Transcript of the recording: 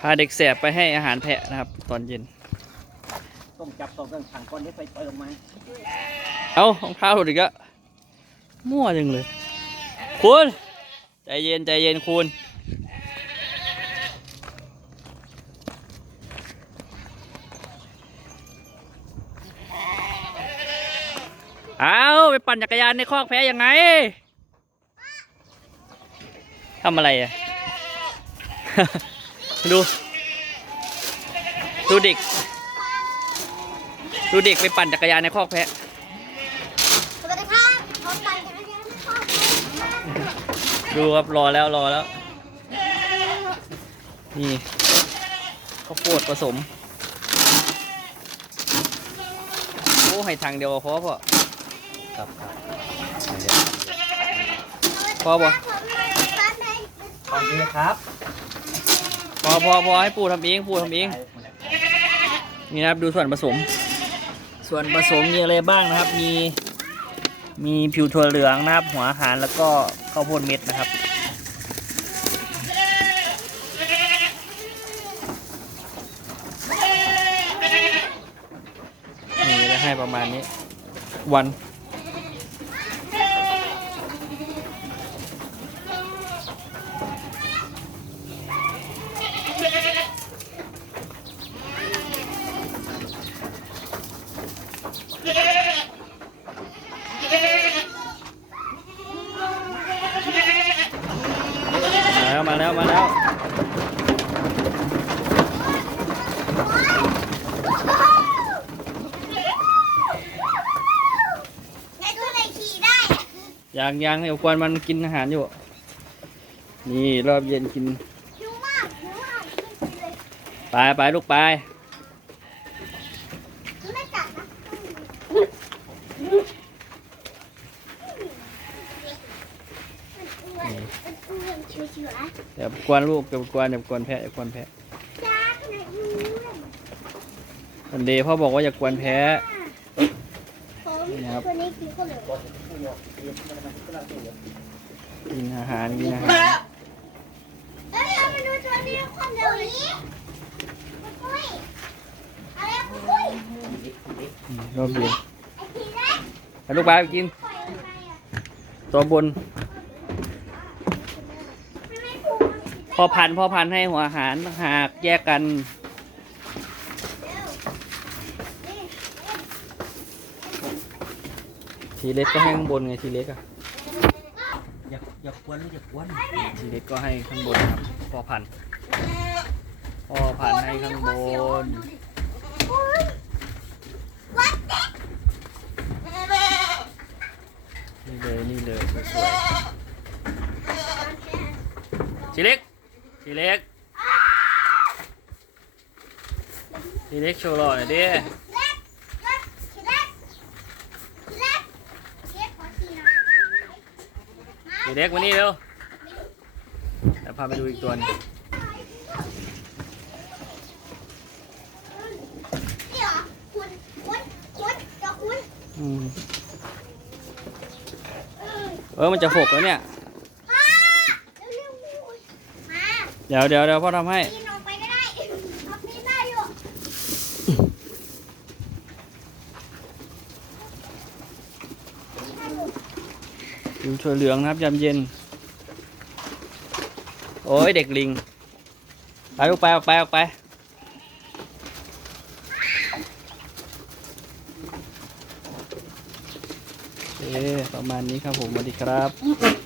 พาเด็กแสบไปให้อาหารแพะนะครับ ตอนเย็น ต้องจับต้องต้องถังก้อนนี้ไปเติมมาเอารองเท้าหลุดอีกแล้วมั่วจังเลย คุณ ใจเย็นใจเย็นคุณ เอาไปปั่นจักรยานในคอกแพ้ยังไงทำอะไรอะ ดู ดูเด็ก ดูเด็กไปปั่นจักรยานในคอกแพะสวัสดีครับผมปั่นจักรยานไม่ชอบดูครับรอแล้วรอแล้ว นี่ข้าวโพดผสม โอ้ให้ทางเดียวก็พอพอครับครับพอบ่ผมเลยปั่นได้ตอนนี้ครับพ อพอพอให้ปูทำเองปูทำเองนี่นะครับดูส่วนผสม ส่วนผสมมีอะไรบ้างนะครับ มีมีผิวถั่วเหลืองนะครับ หัวอาหารแล้วก็ข้าวโพดเม็ดนะครับนี่จะให้ประมาณนี้วัน มาแล้วมาแล้วมาแล้วไงตัวไหนขี่ได้อยังยังเดี๋ยวควรมันกินอาหารอยู่ นี่รอบเย็นกิน ไปไปลูกไป มันไม่กัดนะมันอ้วนมันอ้วน เฉยๆนะเดี๋ยวกวนลูกเดี๋ยวกวนเดี๋ยวกวนแพะเดี๋ยวกวนแพะจ้าขนาดนี้อันเดย์พ่อบอกว่าอย่ากวนแพะผมนี่ครับตัวนี้กินก็เหลือกินอาหารกินอาหารเอ้ยเอามาดูตัวนี้คนเดียวนี้ปุ้ยอะไรปุ้ยอืมรอบเย็นไอ้ทีแรกไปลูกไปไปกินปล่อยยังไงอะตัวบนมันไม่ถูกมันผิด พ่อพันธุ์พ่อพันธุ์ให้หัวอาหารต่างหากแยกกัน ทีเล็กก็ให้ข้างบนไงทีเล็กอะอย่าอย่ากวนอย่ากวนทีเล็กก็ให้ข้างบนครับพ่อพันธุ์พ่อพันธุ์ให้ข้างบนวัดเด็กนี่เลยนี่เลยสวยๆทีเล็ก ทีเล็ก ทีเล็กโชว์หล่อหน่อยดิเล็กเล็กทีแรกทีแรกเล็กขอทีนะทีเล็กมานี่เร็วเดี๋ยวพาไปดูอีกตัวหนึงนี่เหรอคุณคุณคุณกับคุณอืมเออเออ มันจะหกแล้วเนี่ย มาเร็วๆมา เดี๋ยวเดี๋ยวเดี๋ยวพ่อทำให้ปีนออกไปก็ได้เอาปีนได้อยู่ผิวถั่วเหลืองนะครับยามเย็น โอ้ยเด็กลิง ไปออกไปออกไปออกไป โอเคประมาณนี้ครับผมสวัสดีครับ